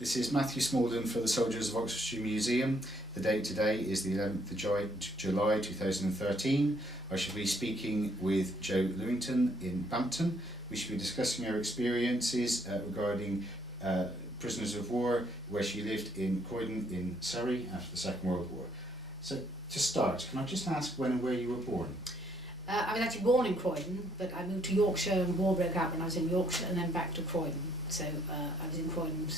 This is Matthew Smaldon for the Soldiers of Oxfordshire Museum. The date today is the 11th of July 2013. I shall be speaking with Jo Lewington in Bampton. We shall be discussing her experiences regarding prisoners of war, where she lived in Croydon in Surrey after the Second World War. So to start, can I just ask when and where you were born? I was actually born in Croydon, but I moved to Yorkshire and the war broke out when I was in Yorkshire and then back to Croydon. So I was in Croydon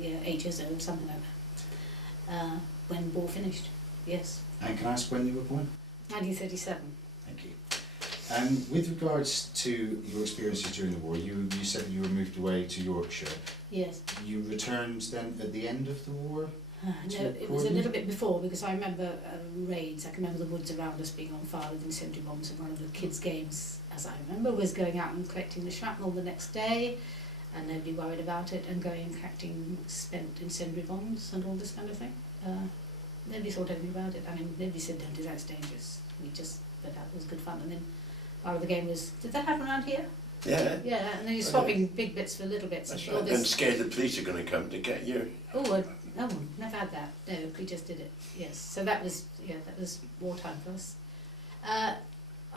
8 years old, something like that, when the war finished, yes. And can I ask when you were born? 1937. Thank you. With regards to your experiences during the war, you said that you were moved away to Yorkshire. Yes. You returned then at the end of the war? No, it was a little bit before, because I remember raids. I can remember the woods around us being on fire with incendiary bombs, and one of the kids' games, as I remember, was going out and collecting the shrapnel the next day, and nobody worried about it, and going and collecting spent incendiary bombs and all this kind of thing. Nobody thought anything about it. I mean, nobody said, don't do that, it's dangerous. We just, but that was good fun. And then part of the game was, did that happen around here? Yeah. Yeah, and then you're swapping big bits for little bits. That's and right. And scared the police are going to come to get you. Oh, no, never had that. No, we just did it. Yes, so that was wartime for us.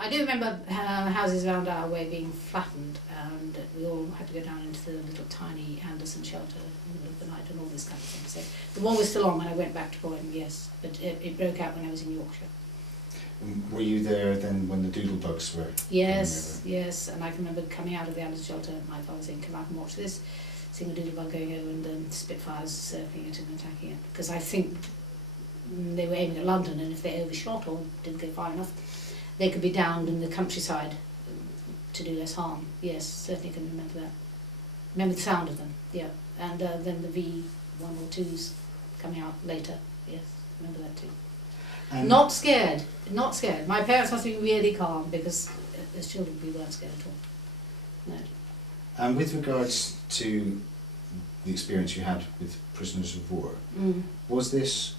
I do remember houses around our way being flattened, and we all had to go down into the little tiny Anderson shelter in the middle of the night and all this kind of thing. So the war was still on when I went back to Croydon, yes, but it broke out when I was in Yorkshire. Were you there then when the doodlebugs were? Yes, yes, and I can remember coming out of the Anderson shelter. My father saying, "Come out and watch this." Seeing a doodlebug going over and Spitfires circling it and attacking it, because I think they were aiming at London, and if they overshot or didn't go far enough, they could be downed in the countryside to do less harm. Yes, certainly can remember that. Remember the sound of them, yeah. And then the V1 or 2s coming out later, yes, remember that too. Not scared, not scared. My parents must have been really calm, because as children we weren't scared at all, no. And with regards to the experience you had with prisoners of war, was this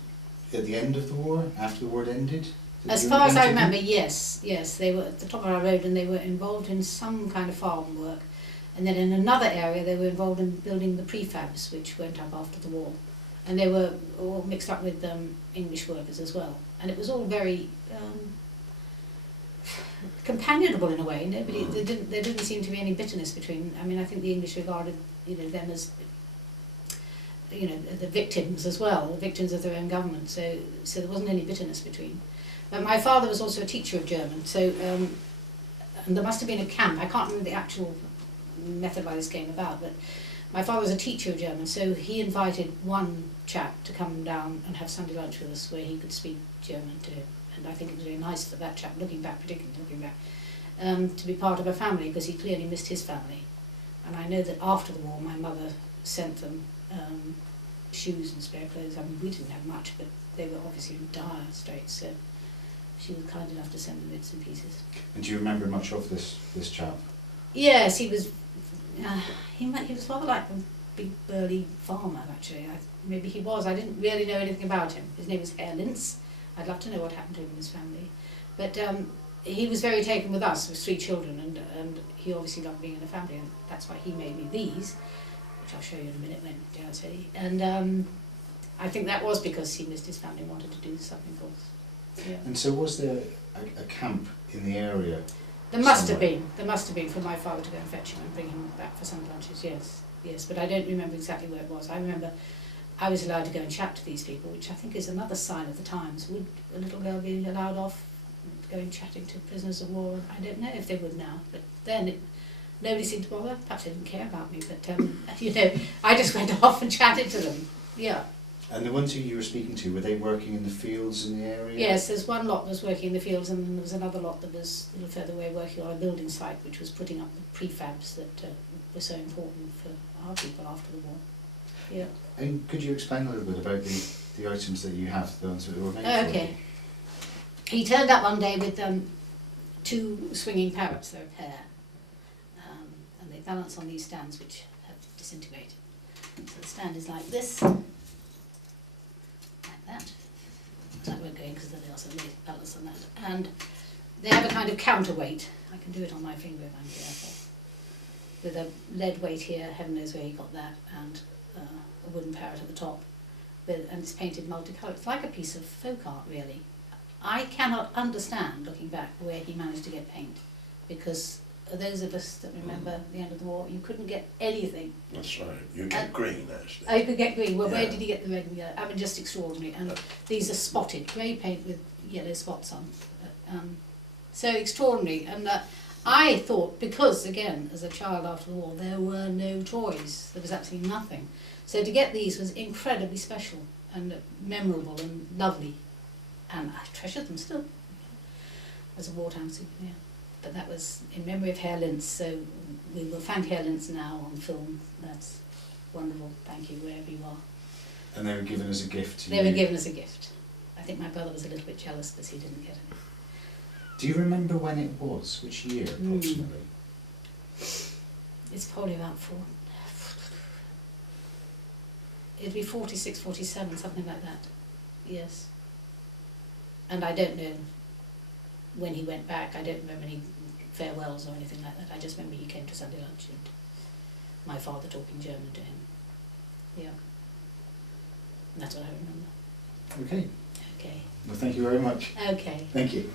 at the end of the war, after the war had ended? As far as I remember, yes, they were at the top of our road, and they were involved in some kind of farm work. And then in another area they were involved in building the prefabs, which went up after the war. And they were all mixed up with English workers as well. And it was all very companionable in a way. There didn't seem to be any bitterness between. I mean, I think the English regarded them as the victims as well, the victims of their own government. So there wasn't any bitterness between. But my father was also a teacher of German, so and there must have been a camp. I can't remember the actual method by this came about, but my father was a teacher of German, so he invited one chap to come down and have Sunday lunch with us, where he could speak German to him. And I think it was very nice for that chap, particularly looking back, to be part of a family, because he clearly missed his family. And I know that after the war, my mother sent them shoes and spare clothes. I mean, we didn't have much, but they were obviously in dire straits, so she was kind enough to send them bits and pieces. And do you remember much of this chap? Yes, he was rather like a big burly farmer, actually. Maybe he was. I didn't really know anything about him. His name was Herr Linz. I'd love to know what happened to him and his family. But he was very taken with us, with 3 children, and he obviously loved being in a family, and that's why he made me these, which I'll show you in a minute when Darren's ready. And I think that was because he missed his family and wanted to do something for us. Yeah. And so was there a camp in the area? There must have been for my father to go and fetch him and bring him back for some lunches, yes, but I don't remember exactly where it was. I remember I was allowed to go and chat to these people, which I think is another sign of the times. Would a little girl be allowed off going chatting to prisoners of war? I don't know if they would now, but then nobody seemed to bother. Perhaps they didn't care about me, but I just went off and chatted to them, yeah. And the ones who you were speaking to, were they working in the fields in the area? Yes, there's one lot that was working in the fields, and then there was another lot that was a little further away working on a building site, which was putting up the prefabs that were so important for our people after the war. Yeah. And could you explain a little bit about the items that you have, the ones that were made? Okay. He turned up one day with 2 swinging parrots, they're a pair, and they balance on these stands which have disintegrated. So the stand is like this. That won't go in because then they also balance on that. And they have a kind of counterweight. I can do it on my finger if I'm careful. With a lead weight here, heaven knows where he got that, and a wooden parrot at the top, and it's painted multicoloured. It's like a piece of folk art, really. I cannot understand, looking back, where he managed to get paint, because those of us that remember the end of the war, you couldn't get anything. That's right. You get green, actually. I could get green. Well, where Yeah. did he get the red and yellow? I mean, just extraordinary. And these are spotted, grey paint with yellow spots on. So extraordinary. And I thought, because, again, as a child after the war, there were no toys. There was absolutely nothing. So to get these was incredibly special and memorable and lovely. And I treasure them still, as a wartime souvenir. But that was in memory of Herr Linz, so we will thank Herr Linz now on film. That's wonderful. Thank you, wherever you are. And they were given as a gift to you? They were given as a gift. I think my brother was a little bit jealous because he didn't get any. Do you remember when it was? Which year, approximately? It's probably about it'd be 46, 47, something like that. Yes. And I don't know when he went back. I don't remember any farewells or anything like that. I just remember he came to Sunday lunch and my father talking German to him. Yeah. And that's what I remember. Okay. Okay. Well, thank you very much. Okay. Thank you.